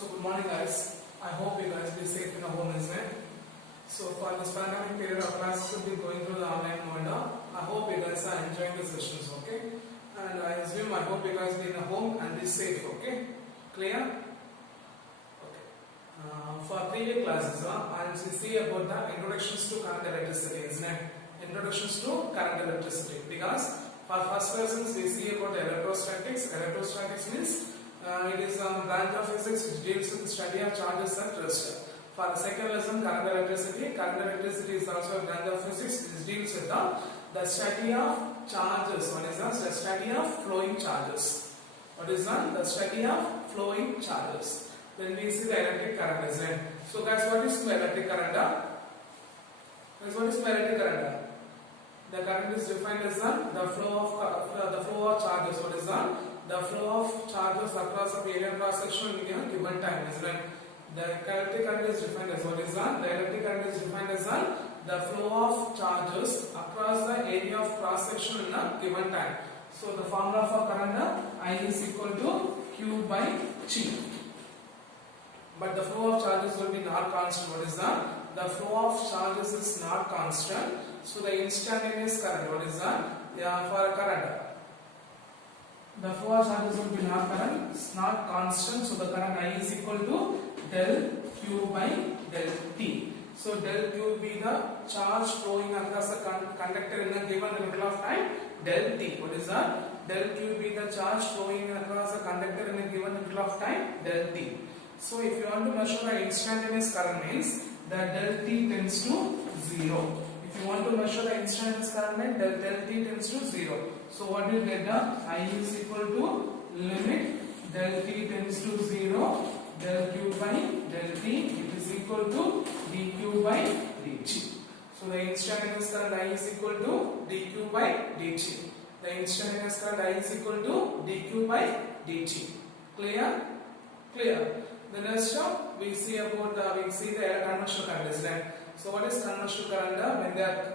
So good morning guys. I hope you guys be safe in the home, isn't it? So for this pandemic period our classes will be going through the online mode. I hope you guys are enjoying the sessions, okay? And I hope you guys be in a home and be safe, okay? Clear? Okay. For previous classes, I will see about the introductions to current electricity, isn't it? Introductions to current electricity. Because for first lessons we see about electrostatics. Electrostatics means it is a branch of physics which deals with the study of charges at rest. For the second lesson, current electricity. Current electricity is also a branch of physics which deals with the study of charges. What is the study of flowing charges? What is the study of flowing charges? Then we see the electric current, isn't it? So guys, what is the electric current? Guys, what is the electric current? The current is defined as the flow of charges. What is the flow of charges across a area cross section in a given time, isn't it? The electric current is defined as what is the electric current is defined as the flow of charges across the area of cross section in a given time. So the formula for current I is equal to Q by G. But the flow of charges will be not constant. What is the flow of charges is not constant. So the instantaneous current, what is for a current? The flow of charges will be not constant. So the current I is equal to del Q by del T. So del Q will be the charge flowing across the conductor in a given interval of time. Del T. What is that? Del Q will be the charge flowing across the conductor in a given interval of time. Del T. So if you want to measure the instantaneous current means that del T tends to 0. If you want to measure the instantaneous current, del T tends to 0. So what you get? I is equal to limit del T tends to 0, del Q by del T, it is equal to dQ by dt. So the instantaneous current I is equal to dQ by dt. The instantaneous current I is equal to dQ by dt. Clear? Clear. The next we see about the conventional current, isn't it? So what is conventional current?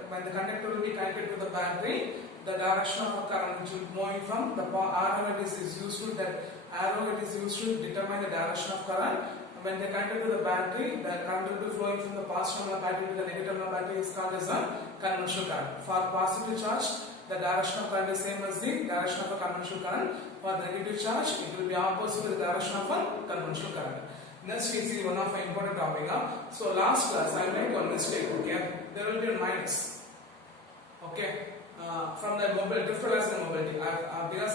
When the conductor will be connected to the battery, the direction of a current which will be moving from the arrow that is used to determine the direction of current. When they connected to the battery, the current will be flowing from the positive terminal battery to the negative terminal battery is called as a conventional current. For positive charge, the direction of current is same as the direction of a conventional current. For the negative charge, it will be opposite to the direction of a conventional current. Next we see one of my important topic. So last class I made one mistake. Okay, there will be a minus. Okay, from the mobility, differential mobility. Because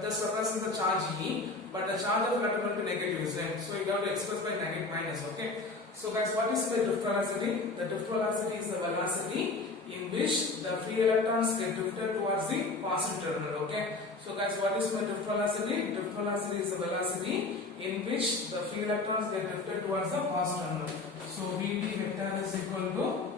this represents the charge E, but the charge of electron will be negative, isn't it? So you have to express by negative minus. Okay. So guys, what is the drift velocity? The drift velocity is the velocity in which the free electrons get drifted towards the positive terminal. Okay. So guys, what is my drift velocity? Drift velocity is the velocity in which the free electrons get drifted towards the positive terminal. So Vd vector is equal to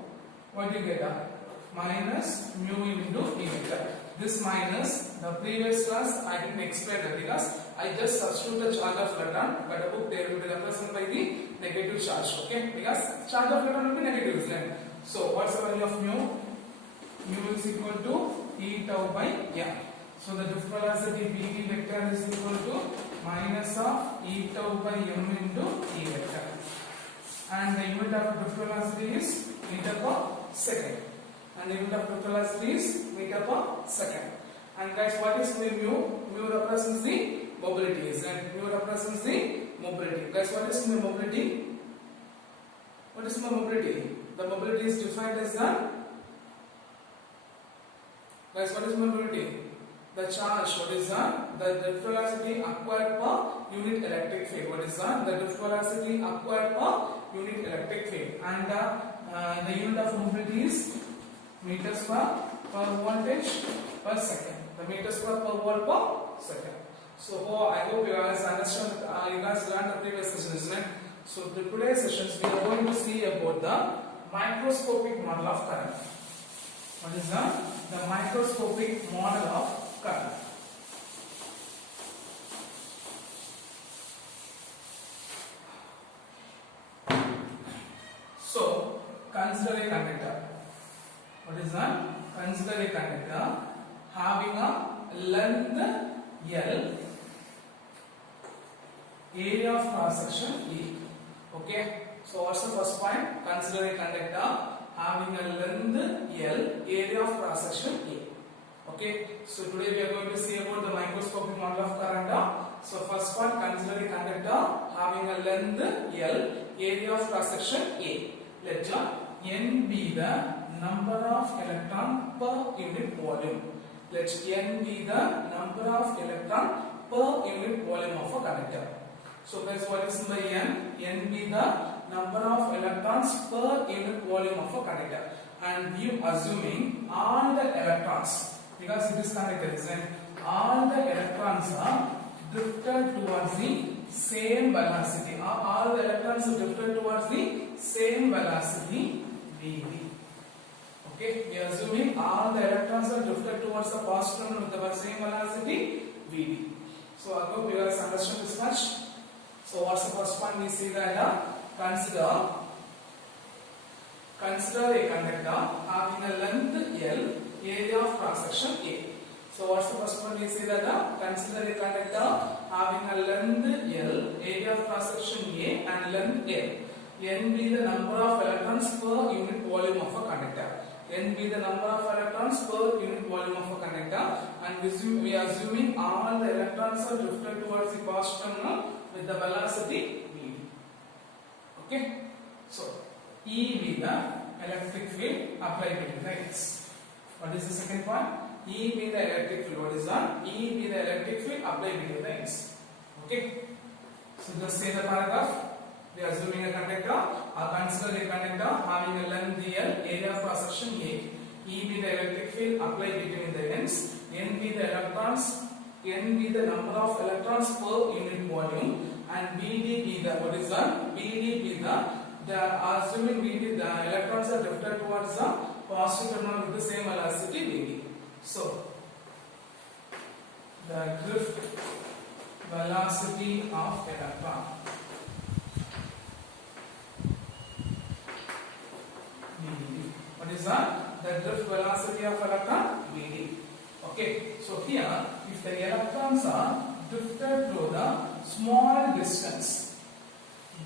what you get? Minus mu into E vector. This minus, the previous class I didn't explain it because I just substitute the charge of electron, but the book there will be represented by the negative charge. Okay, because charge of electron will be negative, isn't it? So what's the value of mu? Mu is equal to E tau by m. So the drift velocity Vd vector is equal to minus of E tau by m into E vector. And the unit of drift velocity is meter per second. And the unit of drift velocity is meter per second. And guys, what is mu? Mu represents the mobility, isn't it? Mu represents the mobility. Guys, what is the mobility? What is the mobility? The mobility is defined as the. Guys, what is mobility? The charge. What is the drift velocity acquired per unit electric field? What is the drift velocity acquired per unit electric field? And the unit of mobility is meters per voltage per second. The meters per volt per second. So I hope you guys understand. You guys learned the previous session, isn't it? So the today's sessions we are going to see about the microscopic model of current. What is the microscopic model of current? So consider a conductor. What is that? Consider a conductor having a length L area of cross section A. Okay. So what's the first point? Consider a conductor having a length L, area of cross section A. Okay. So today we are going to see about the microscopic model of current. So first one, consider a conductor having a length L, area of cross section A. Let N be the number of electron per unit volume. Let N be the number of electron per unit volume of a conductor. So guys, what is by N? N be the number of electrons per unit volume of a conductor. And we are assuming all the electrons, because it is conductor, isn't it? All the electrons are drifted towards the same velocity. All the electrons are drifted towards the same velocity Vv. Okay, we are assuming all the electrons are drifted towards the positive terminal with the same velocity Vd. So I hope you guys understand this much. So what's the first point? We see that consider a conductor having a length L, area of cross section A. So what's the first point? We see that consider a conductor having a length L, area of cross section A, and length L. N be the number of electrons per unit volume of a conductor. N be the number of electrons per unit volume of a conductor, and we are assuming all the electrons are drifted towards the positive terminal with the velocity v. Okay, so E be the electric field applied to the lines. What is the second point? E be the electric field. What is that? E be the electric field applied to the lines. Okay, so just say the paragraph. We are assuming a conductor, or consider a conductor having a length L, area of cross section A. E be the electric field applied between the ends. N be the electrons. N be the number of electrons per unit volume. And Vd be the, what is that? Vd be assuming Vd, the electrons are drifted towards the positive terminal with the same velocity Vd. So the drift velocity of electron. What is that? The drift velocity of electron Vd. Okay, so here if the electrons are drifted through the small distance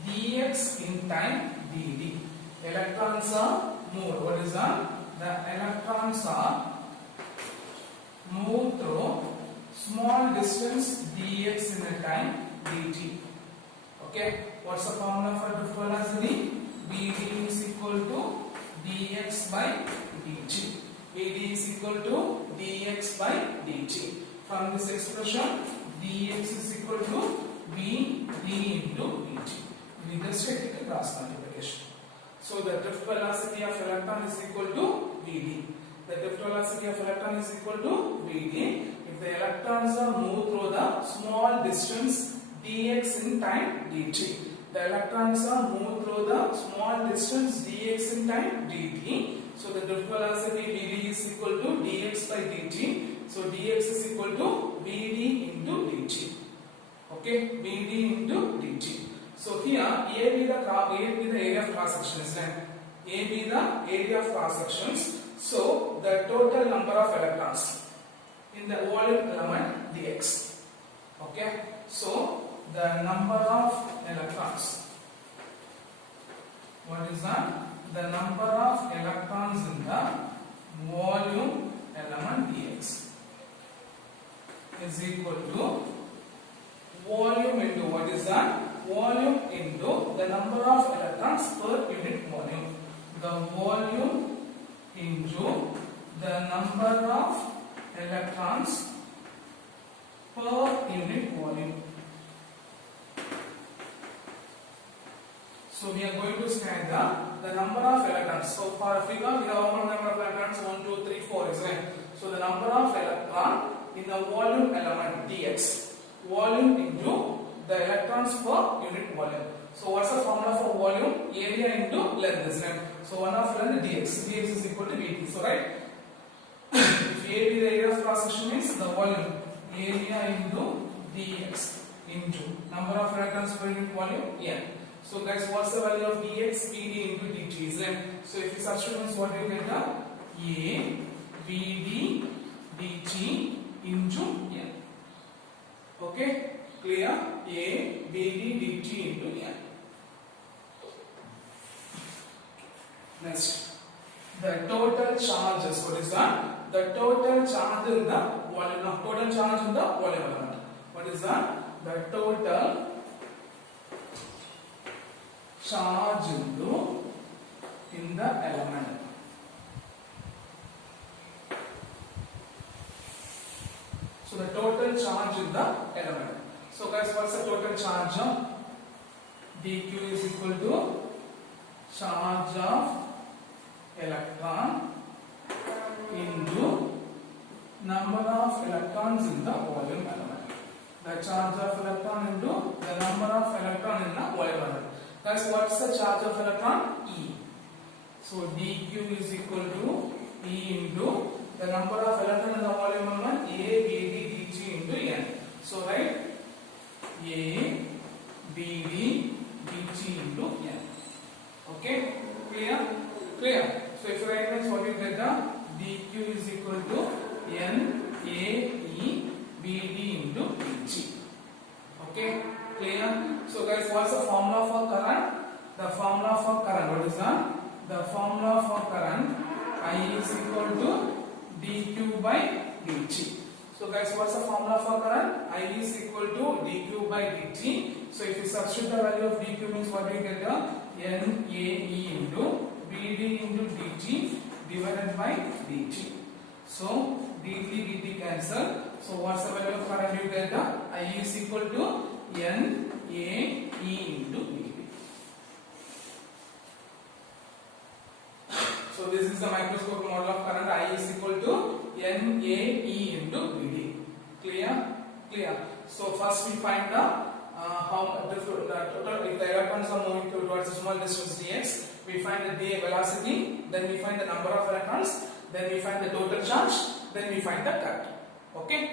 dx in time dt, electrons are moved. What is that? The electrons are moved through small distance dx in a time dt. Okay, what's the formula for drift velocity? Vd is equal to dx by dt. Vd is equal to dx by dt. From this expression, dx is equal to vd into dt. We just take a cross multiplication. So the drift velocity of electron is equal to vd. The drift velocity of electron is equal to vd if the electrons are moved through the small distance dx in time dt. The electrons are moved through the small distance dx in time dt. So the drift velocity vd is equal to dx by dt. So dx is equal to vd into dt. Okay, vd into dt. So here A be the area of cross section, is right? A be the area of cross sections. So the total number of electrons in the volume element dx. Okay, so the number of electrons. What is that? The number of electrons in the volume element dx is equal to volume into, what is that? Volume into the number of electrons per unit volume. The volume into the number of electrons per unit volume. So we are going to stand the number of electrons. So for a figure, we have one number of electrons 1, 2, 3, 4, isn't it? So the number of electron in the volume element dx, volume into the electrons per unit volume. So what's the formula for volume? Area into length, isn't it? So 1 of length dx. Dx is equal to vt. So right, if A be the area of cross section means the volume area into dx into number of electrons per unit volume n. So guys, what's the value of dx? Vd into dt, isn't it? So if you substitute, what do you get? A Vd dt into n. Okay. Clear? A BD dt into N. Next, the total charges. What is that? The total charge in the volume. Now, total charge in the volume element. What is that? The total charge in the element. So the total charge in the element. So guys, what's the total charge? dq is equal to charge of electron into number of electrons in the volume element. The charge of electron into the number of electron in the volume element. Guys, what's the charge of electron? E. So dq is equal to E into the number of electron in the volume element, A, B, D, dt into N. So write A, B, D, dt into N. Okay? Clear? Clear? So if you write this, what you get? dq is equal to N, A, E, B, D into dt. Okay? Clear? So guys, what's the formula for current? The formula for current, what is that? The formula for current, I is equal to dq by dt. So guys, what's the formula for current? I is equal to dq by dt. So if you substitute the value of dq means what do you get? N, A, E into BD into dt divided by dt. So dt, dt cancel. So what's the value of current you get? I is equal to N, A, E into BD. So this is the microscopic model of current. I is equal to N, A, E into BD. Clear? Clear. So first we find the total, if the electrons are moving towards a small distance dx, we find the dA velocity, then we find the number of electrons, then we find the total charge, then we find the current. Okay?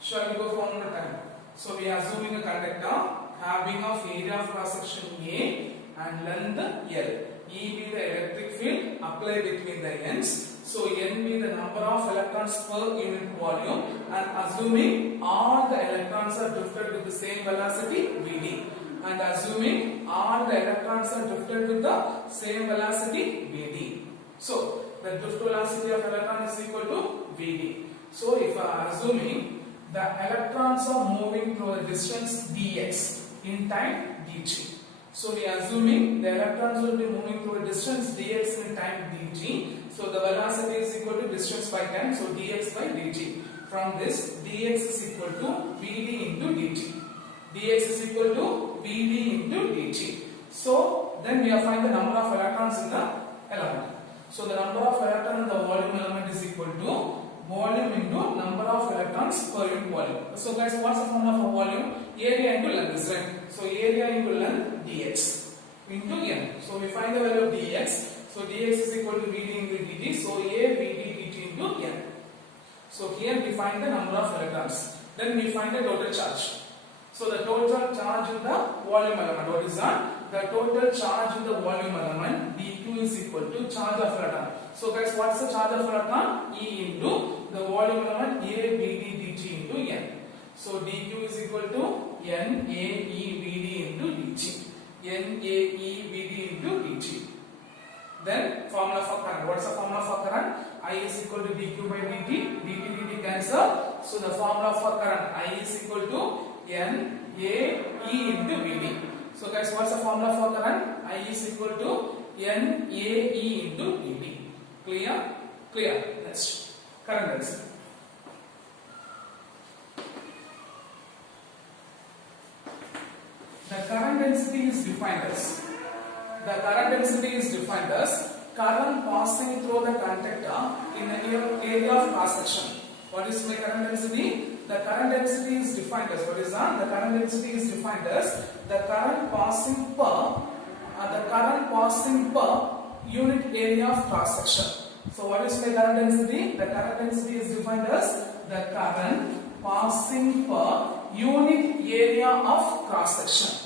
Shall we go for one more time? So we are assuming a conductor having of area of cross section A and length L. E be the electric field applied between the ends. So N be the number of electrons per unit volume, and assuming all the electrons are drifted with the same velocity Vd, and assuming all the electrons are drifted with the same velocity Vd. So the drift velocity of electron is equal to Vd. So if assuming the electrons are moving through a distance dx in time dt. So we are assuming the electrons will be moving through a distance dx in time dt. So the velocity is equal to distance by time, so dx by dt. From this, dx is equal to Vd into dt. dx is equal to Vd into dt. So then we have find the number of electrons in the element. So the number of electrons in the volume element is equal to volume into number of electrons per unit volume. So guys, what's the formula for volume? Area into length is right. So area into length dx into n. So we find the value of dx. So dx is equal to Vd into dt. So A, Vd, dt into n. So here we find the number of electrons. Then we find the total charge. So the total charge in the volume element. What is that? The total charge in the volume element dq is equal to charge of electron. So guys, what's the charge of electron? E into the volume element A, Vd, dt into n. So dq is equal to N, A, E, Vd into dt. N, A, E, Vd into dt. Then formula for current. What's the formula for current? I is equal to dq by dt. dt, dt cancel. So the formula for current I is equal to N, A, E into Vd. So guys, what's the formula for current? I is equal to N, A, E into Vd. Clear? Clear. Next, current density. The current density is defined as current passing through the conductor in an area of cross section. What is my current density? The current density is defined as, what is that? The current density is defined as the current passing per unit area of cross section. So what is my current density? The current density is defined as the current passing per unit area of cross section.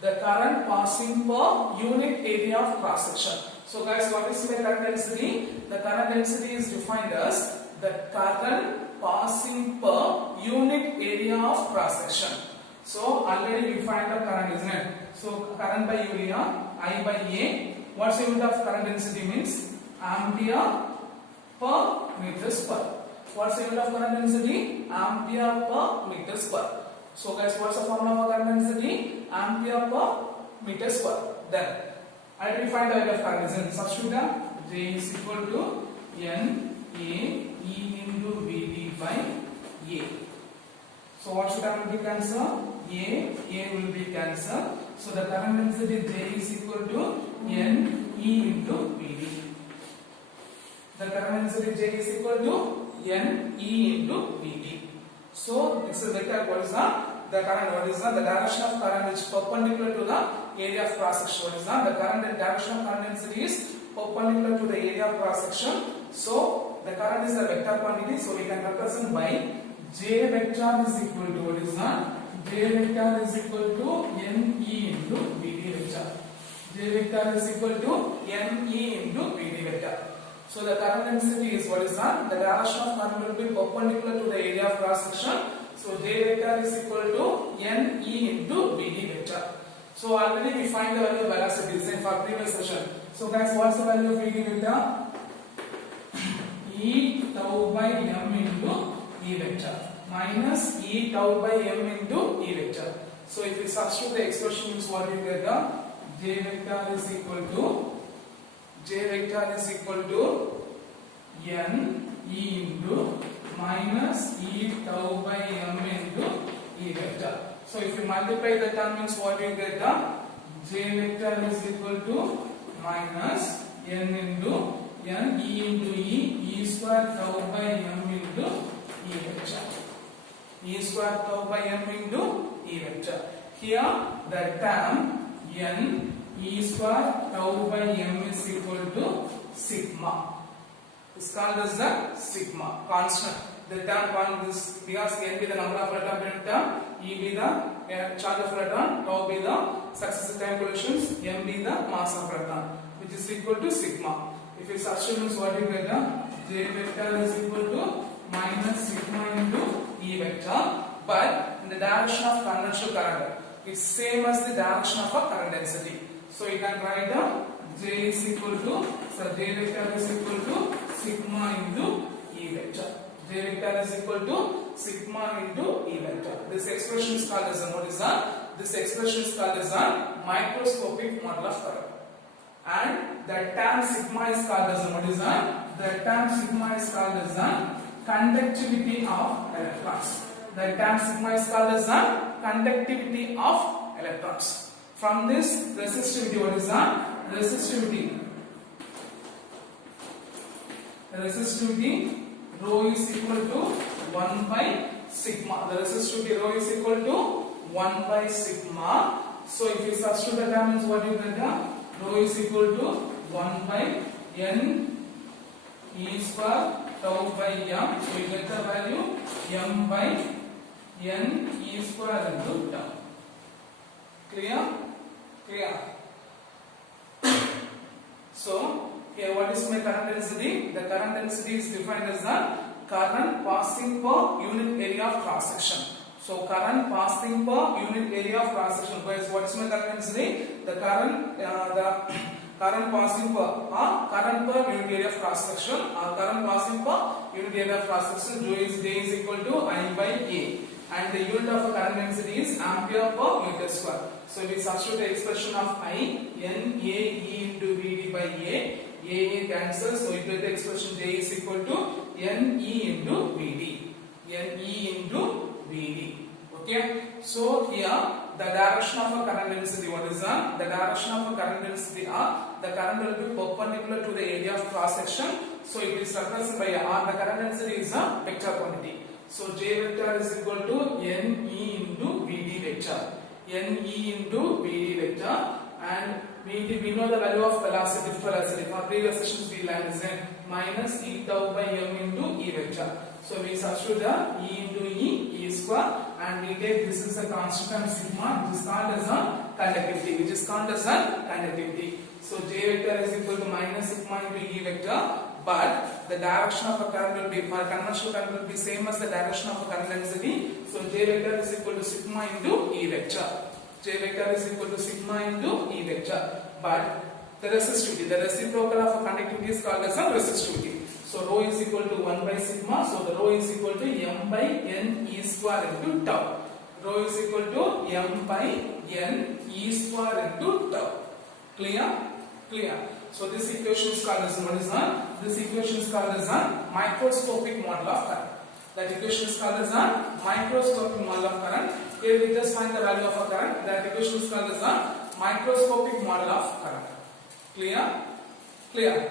The current passing per unit area of cross section. So guys, what is my current density? The current density is defined as the current passing per unit area of cross section. So already we find the current, isn't it? So current by urea, I by A. What's the unit of current density means? Ampere per meter square. What's the unit of current density? Ampere per meter square. So guys, what's the formula for current density? Ampere per meter square. Then already find the value of current density. Substitute that. J is equal to N A E into Vd by A. So what should I be cancelled? A will be cancelled. So the current density J is equal to N E into Vd. The current density J is equal to N E into Vd. So this is vector. What is the current? What is the direction of current which is perpendicular to the area of cross section? What is the current and direction of current density is perpendicular to the area of cross section. So the current is the vector quantity. So we can represent by J vector is equal to what is that? J vector is equal to N E into Vd vector. J vector is equal to N E into Vd vector. So the current density is what is that? The direction of current will be perpendicular to the area of cross section. So J vector is equal to N E into Vd vector. So already we find the value of velocity in for previous session. So guys, what's the value of Vd vector? E tau by m into E vector minus E tau by m into E vector. So if we substitute the expression, means what we get? J vector is equal to N E into minus E tau by m into E vector. So if you multiply the term, means what you get? J vector is equal to minus N into N E into E square tau by m into E vector. E square tau by m into E vector. Here the term N E square tau by m is equal to sigma. It's called as the sigma constant. The term this because n be the number of electron term, E be the charge of electron, tau be the successive time collisions, m be the mass of electron, which is equal to sigma. If you substitute, what you get? J vector is equal to minus sigma into E vector, but in the direction of conventional current, it's same as the direction of a current density. So you can write J is equal to, so J vector is equal to sigma into E vector. J vector is equal to sigma into E vector. This expression is called as what is that? This expression is called as a microscopic model of current. And the tan sigma is called as what is that? The tan sigma is called as the conductivity of electrons. The tan sigma is called as the conductivity of electrons. From this resistivity, what is that? Resistivity rho is equal to 1 by sigma. The resistivity rho is equal to 1 by sigma. So if you substitute the term, what you get? Rho is equal to 1 by N E square tau by m. So you get the value m by N E square into tau. Clear? So here what is my current density? The current density is defined as the current passing per unit area of cross section. So current passing per unit area of cross section. What is my current density? The current passing per unit area of cross section. Current passing per unit area of cross section. J is equal to I by A, and the unit of current density is ampere per meter square. So we substitute the expression of I N A E into Vd by A cancels. So you get the expression J is equal to N E into Vd. Okay. So here the direction of a current density, what is that? The direction of a current density the current will be perpendicular to the area of cross section. So it is represented by R. The current density is a vector quantity. So J vector is equal to N E into Vd vector. N E into Vd vector, and we know the value of velocity. For previous sessions we learned is minus E tau by m into E vector. So we substitute the E into E square, and we take this is a constant sigma, which is called as a conductivity. So J vector is equal to minus sigma into E vector. but the direction of a current will be, for conventional current will be same as the direction of a current density. So J vector is equal to sigma into E vector. J vector is equal to sigma into E vector. But the resistivity, the reciprocal of a conductivity is called as a resistivity. So rho is equal to 1 by sigma. So the rho is equal to m by n E square into tau. Rho is equal to m by n E square into tau. Clear? Clear. So this equation is called as what is that? This equation is called as a microscopic model of current. That equation is called as a microscopic model of current. Here we just find the value of a current. That equation is called as a microscopic model of current. Clear? Clear.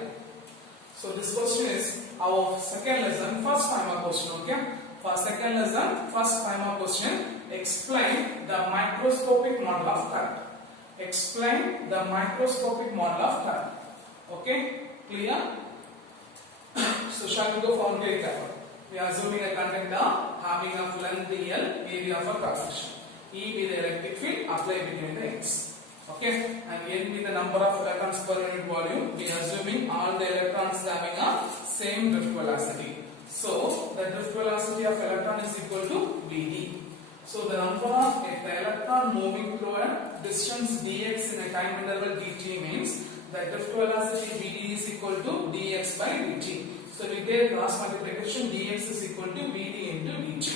So this question is our second lesson, first 5 mark question. Okay. For second lesson, first 5 mark question. Explain the microscopic model of current. Explain the microscopic model of current. Okay, clear? So shall we go for only example? We are assuming a conductor having a length L, area of a cross section. E be the electric field applied between the ends. Okay, and N be the number of electrons per unit volume. We are assuming all the electrons having a same drift velocity. So the drift velocity of electron is equal to Vd. So the number of the electron moving through a distance dx in a time interval dt means the drift velocity Vd is equal to dx by dt. So we take cross multiplication, dx is equal to Vd into dt.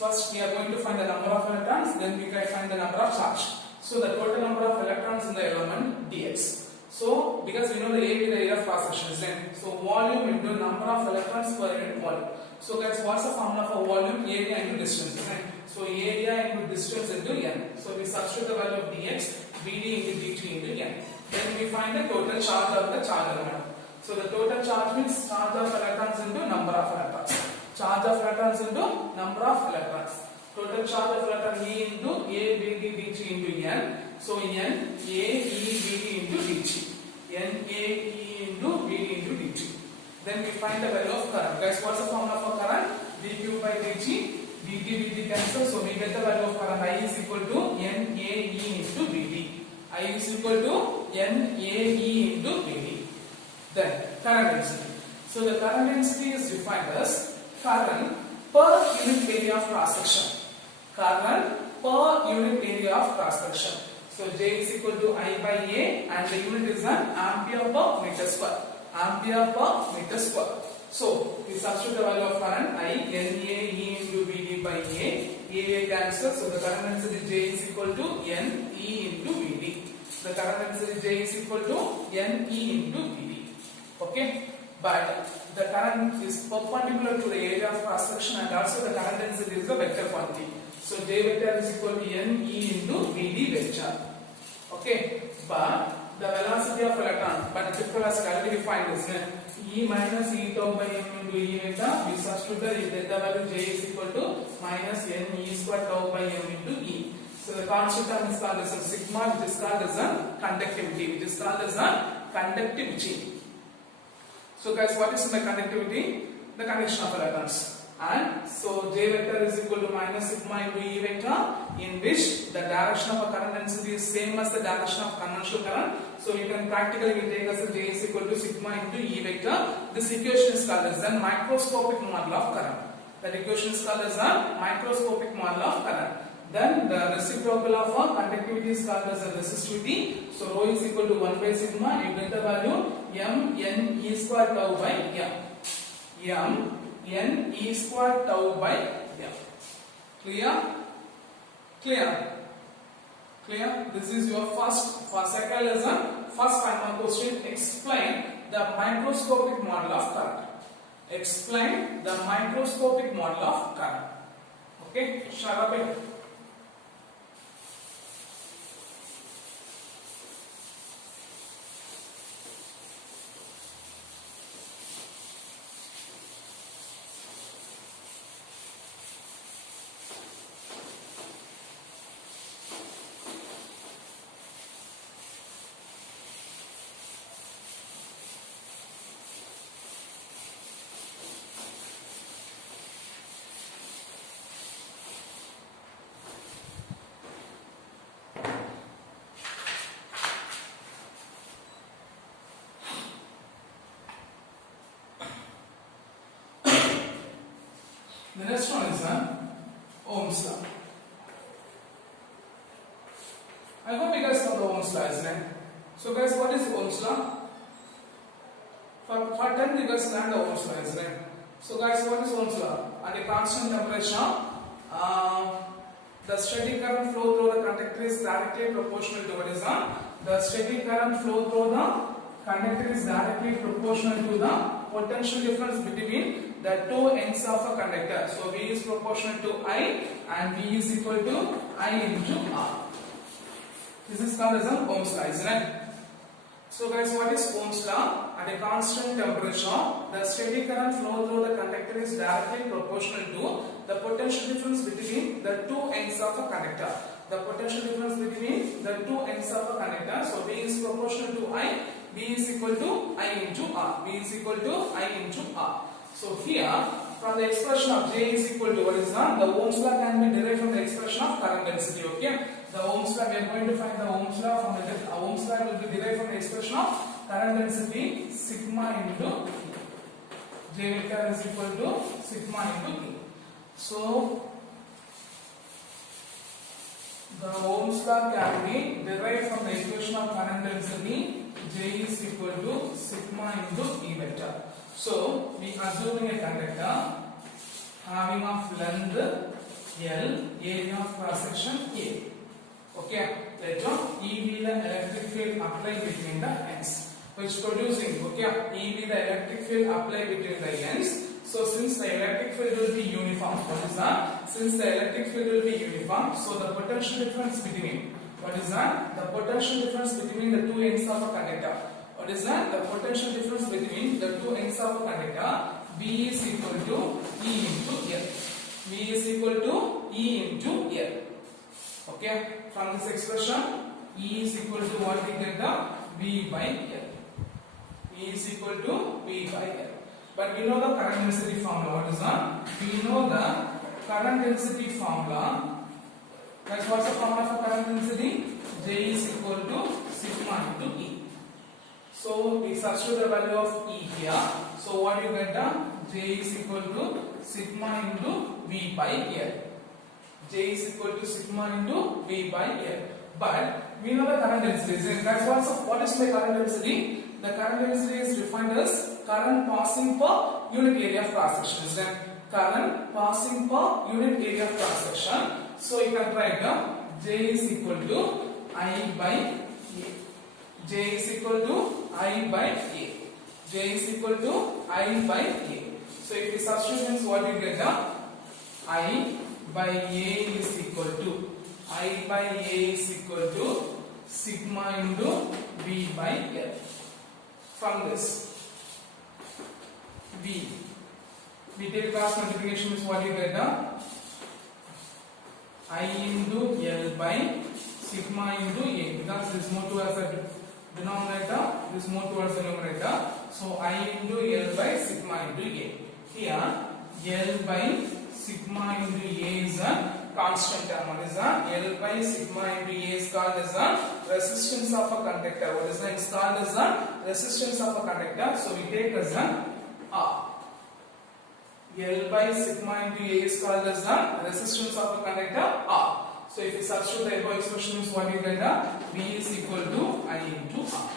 First we are going to find the number of electrons, then we can find the number of charge. So the total number of electrons in the element dx. So because we know the area of cross section is length, so volume into number of electrons per unit volume. So guys, what's the formula for volume? Area into distance, right? So area into distance into n. So we substitute the value of dx, Vd into dt into n. Then we find the total charge of the charge element. So the total charge means charge of electrons into number of electrons. Charge of electrons into number of electrons. Total charge of electron E into A Vd dt into n. So n A E Vd into dt. N A E into Vd into dt. Then we find the value of current. Guys, what's the formula for current? dq by dt. dt dt cancel. So we get the value of current. I is equal to n A E into Vd. I is equal to n A E into Vd. Then current density. So the current density is defined as current per unit area of cross section. Current per unit area of cross section. So J is equal to I by A and the unit is an ampere per meter square. Ampere per meter square. So we substitute the value of current I, N A E into Vd by A cancels. So the current density J is equal to N E into Vd. The current density J is equal to N E into Vd. Okay, but the current is perpendicular to the area of cross section and also the current density is a vector quantity. So J vector is equal to N E into Vd vector. Okay, but the velocity of electron, but the drift velocity already defined is E minus E tau by m into E vector. We substitute the value J is equal to minus N E square tau by m into E. So the constant term is called as a sigma, which is called as a conductivity, which is called as a conductivity. So guys, what is the conductivity? The conduction of electrons. And so J vector is equal to minus sigma into E vector, in which the direction of a current density is same as the direction of conventional current. So you can practically take as a J is equal to sigma into E vector. This equation is called as the microscopic model of current. That equation is called as a microscopic model of current. Then the reciprocal of a conductivity is called as a resistivity. So rho is equal to 1 by sigma. You get the value m n E square tau by m. M n E square tau by m. Clear? Clear? Clear? This is your first, for second lesson, first 5 mark question. Explain the microscopic model of current. Explain the microscopic model of current. Okay? Shall I? The next one is Ohm's law. I hope you guys know the Ohm's law, isn't it? So guys, what is Ohm's law? For 10 you guys learned the Ohm's law, isn't it? So guys, what is Ohm's law? At a constant temperature, the steady current flow through the conductor is directly proportional to what is the steady current flow through the conductor is directly proportional to the potential difference between the two ends of a conductor. So V is proportional to I and V is equal to I into R. This is called as an Ohm's law, isn't it? So guys, what is Ohm's law? At a constant temperature, the steady current flow through the conductor is directly proportional to the potential difference between the two ends of a conductor. The potential difference between the two ends of a conductor. So V is proportional to I, V is equal to I into R. V is equal to I into R. So here, from the expression of J is equal to what is the Ohm's law can be derived from the expression of current density. Okay, the Ohm's law, we are going to find the Ohm's law from the Ohm's law will be derived from the expression of current density sigma into E. J vector is equal to sigma into E. So the Ohm's law can be derived from the equation of current density J is equal to sigma into E vector. So we are assuming a conductor having of length L, area of cross section A. Okay, let E be the electric field applied between the ends, which producing, okay, E be the electric field applied between the ends. So since the electric field will be uniform, what is that? Since the electric field will be uniform, so the potential difference between, what is that? The potential difference between the two ends of a conductor. What is that? The potential difference between the two ends of a conductor, B is equal to E into L. V is equal to E into L. Okay, from this expression, E is equal to what we get the V by L. E is equal to V by L. But we know the current density formula. What is that? We know the current density formula. That's what's the formula for current density? J is equal to sigma into E. So we substitute the value of E here. So what you get the J is equal to sigma into V by L. J is equal to sigma into V by L. But we know the current density. That's what is the current density? The current density is defined as current passing per unit area of cross section. Is then current passing per unit area of cross section. So you can write J is equal to I by A. J is equal to I by A. J is equal to I by A. So if you substitute, means what you get I by A is equal to I by A is equal to sigma into V by L. From this V take cross multiplication is what you get I into L by sigma into A, because this move towards the denominator, this move towards the numerator. So I into L by sigma into A. Here L by sigma into A is a constant term. What is that? L by sigma into A is called as the resistance of a conductor. What is that? It's called as the resistance of a conductor. So we take as the R. L by sigma into A is called as the resistance of a conductor R. So if you substitute the above expression, is what you get V is equal to I into R.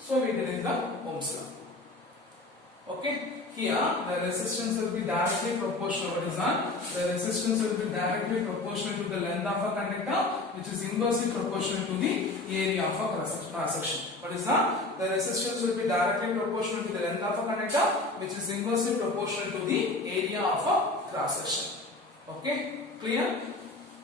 So we did in the Ohm's law. Okay. Here the resistance will be directly proportional. What is that? The resistance will be directly proportional to the length of a conductor, which is inversely proportional to the area of a cross section. What is that? The resistance will be directly proportional to the length of a conductor, which is inversely proportional to the area of a cross section. Okay, clear?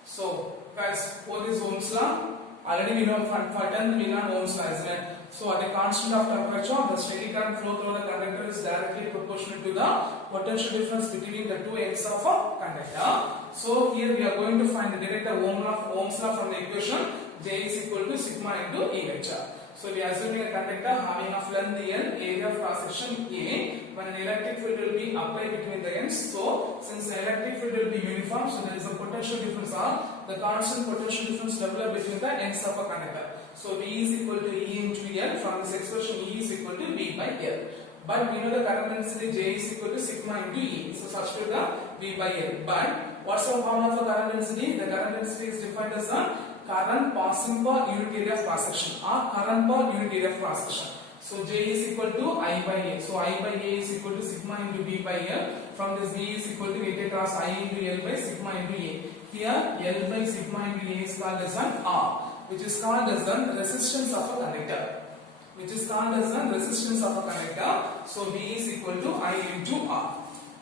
So guys, what is Ohm's law? Already we know for 10 we know Ohm's law, isn't it? So at a constant of temperature, the steady current flow through the conductor is directly proportional to the potential difference between the two ends of a conductor. So here we are going to find the direct Ohm's law from the equation J is equal to sigma into E vector. So we are assuming a conductor having of length L, area of cross section A, when an electric field will be applied between the ends. So since the electric field will be uniform, so there is a potential difference or the constant potential difference developed between the ends of a conductor. So V is equal to E into L. From this expression, E is equal to V by L. But we know the current density J is equal to sigma into E. So substitute the V by L. But what's the formula for current density? The current density is defined as the current passing per unit area of cross section or current per unit area of cross section. So J is equal to I by A. So I by A is equal to sigma into V by L. From this V is equal to weighted across I into L by sigma into A. Here L by sigma into A is called as an R, which is called as the resistance of a conductor. Which is called as the resistance of a conductor. So V is equal to I into R.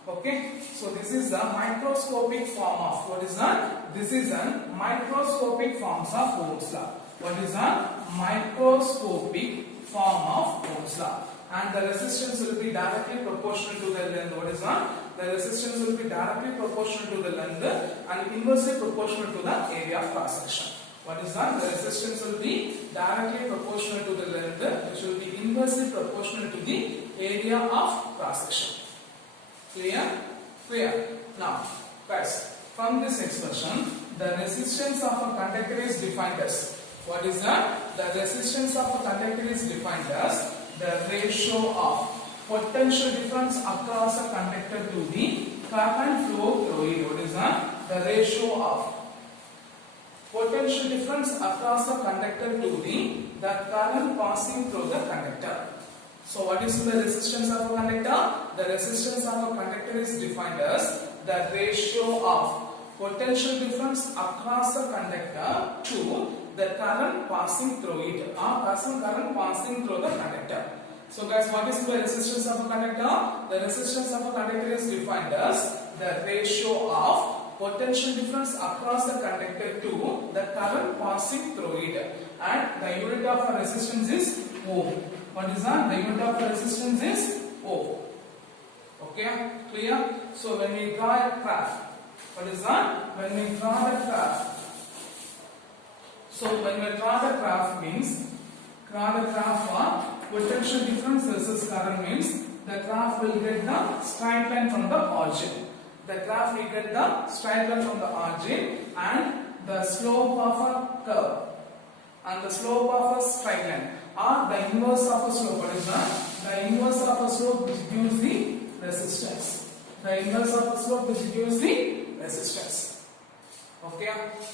Okay. So this is the microscopic form of what is that? This is a microscopic forms of Ohm's law. What is a microscopic form of Ohm's law? And the resistance will be directly proportional to the length. What is that? The resistance will be directly proportional to the length and inversely proportional to the area of cross section. What is that? The resistance will be directly proportional to the length, which will be inversely proportional to the area of cross section. Clear? Clear. Now, guys, from this expression, the resistance of a conductor is defined as what is that? The resistance of a conductor is defined as the ratio of potential difference across a conductor to the current flow through it. What is that? The ratio of potential difference across the conductor to the current passing through the conductor. So what is the resistance of a conductor? The resistance of a conductor is defined as the ratio of potential difference across the conductor to the current passing through it or current passing through the conductor. So guys, what is the resistance of a conductor? The resistance of a conductor is defined as the ratio of potential difference across the conductor to the current passing through it, and the unit of resistance is ohm. What is that? The unit of resistance is ohm. Okay, clear? So when we draw a graph, what is that? When we draw the graph, so when we draw the graph means for potential difference versus current means the graph will get the straight line from the origin. The graph will get the straight line from the origin and the slope of a curve and the slope of a straight line or the inverse of a slope. What is that? The inverse of a slope which gives the resistance. The inverse of a slope which gives the resistance. Okay.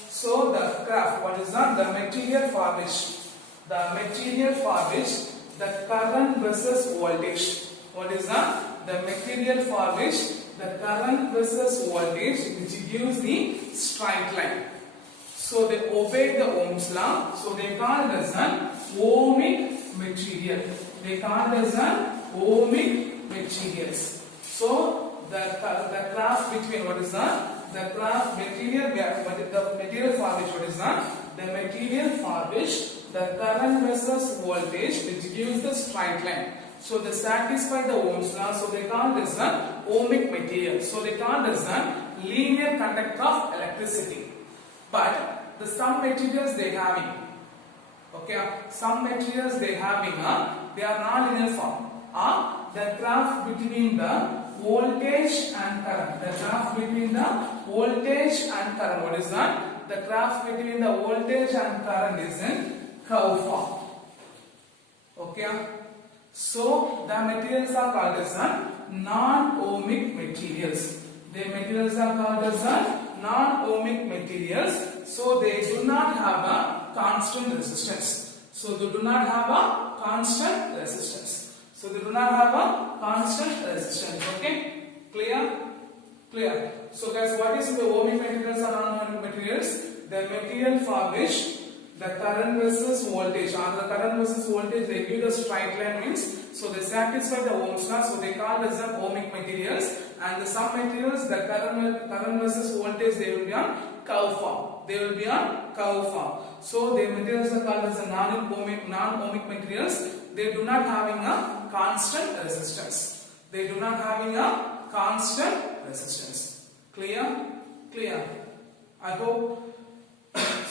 So the graph, what is that? The material for which the current versus voltage. What is that? The material for which the current versus voltage which gives the straight line. So they obey the Ohm's law. So they call it as an ohmic material. They call it as an ohmic materials. So the graph between what is that? The graph material, the material for which what is that? The material for which the current versus voltage which gives the straight line. So they satisfy the Ohm's law. So they call it as an ohmic material. So they call it as a linear conductor of electricity. But the some materials they having, okay, some materials they having they are non-linear form. The graph between the voltage and current. The graph between the voltage and current. What is that? The graph between the voltage and current is in curve form. Okay. So the materials are called as non-ohmic materials. The materials are called as non-ohmic materials. So they do not have a constant resistance. So they do not have a constant resistance. So they do not have a constant resistance. Okay? Clear? Clear. So guys, what is the ohmic materials or non-ohmic materials? The material for which the current versus voltage, or the current versus voltage they give the straight line means, so they satisfy the Ohm's law, so they call as an ohmic materials. And the some materials, the current versus voltage, they will be on curve form. They will be on curve form. So the materials are called as a non-ohmic materials. They do not having a constant resistance. They do not having a constant resistance. Clear? Clear. I hope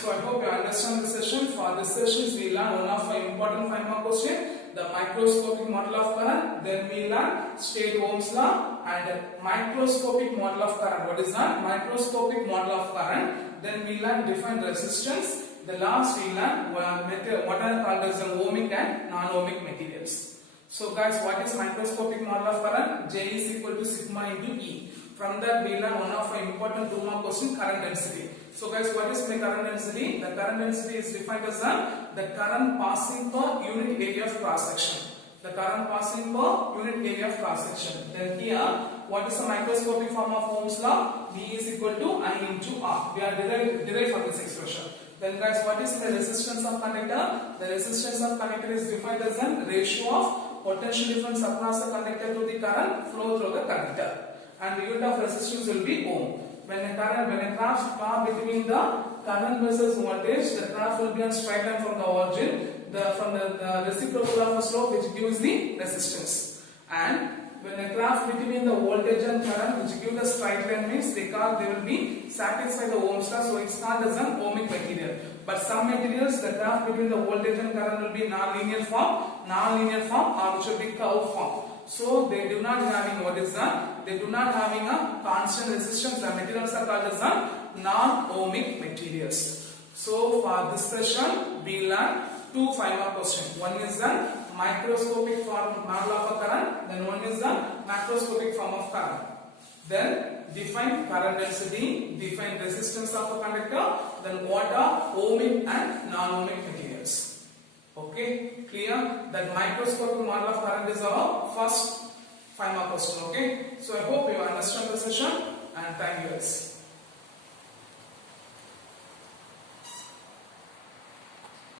you understand the session. For this session, we learn one of the important 5 mark question, the microscopic model of current. Then we learn state Ohm's law and microscopic model of current. What is that? Microscopic model of current. Then we learn different resistance. The last we learn what are called as ohmic and non-ohmic materials. So guys, what is microscopic model of current? J is equal to sigma into E. From that we learn one of the important 2-mark question, current density. So guys, what is my current density? The current density is defined as the current passing per unit area of cross section. The current passing per unit area of cross section. Then here, what is the microscopic form of Ohm's law? V is equal to I into R. We are derived from this expression. Then guys, what is the resistance of conductor? The resistance of conductor is defined as a ratio of potential difference across the conductor to the current flow through the conductor. And the unit of resistance will be ohm. When a graph are between the current versus voltage, the graph will be on straight line from the origin, from the reciprocal of a slope which gives the resistance. And when a graph between the voltage and current which gives the straight line means they will be satisfy the Ohm's law, so it's called as an ohmic material. But some materials, the graph between the voltage and current will be non-linear form or which will be curve form. So they do not having what is that? They do not having a constant resistance. The materials are called as a non-ohmic materials. So for this session, we learn 2 5-mark questions. One is the microscopic form model of a current. Then one is the macroscopic form of current. Then define current density, define resistance of a conductor. Then what are ohmic and non-ohmic materials. Okay, clear? That microscopic model of current is our first 5-mark question. Okay, so I hope you understand the session and thank you guys.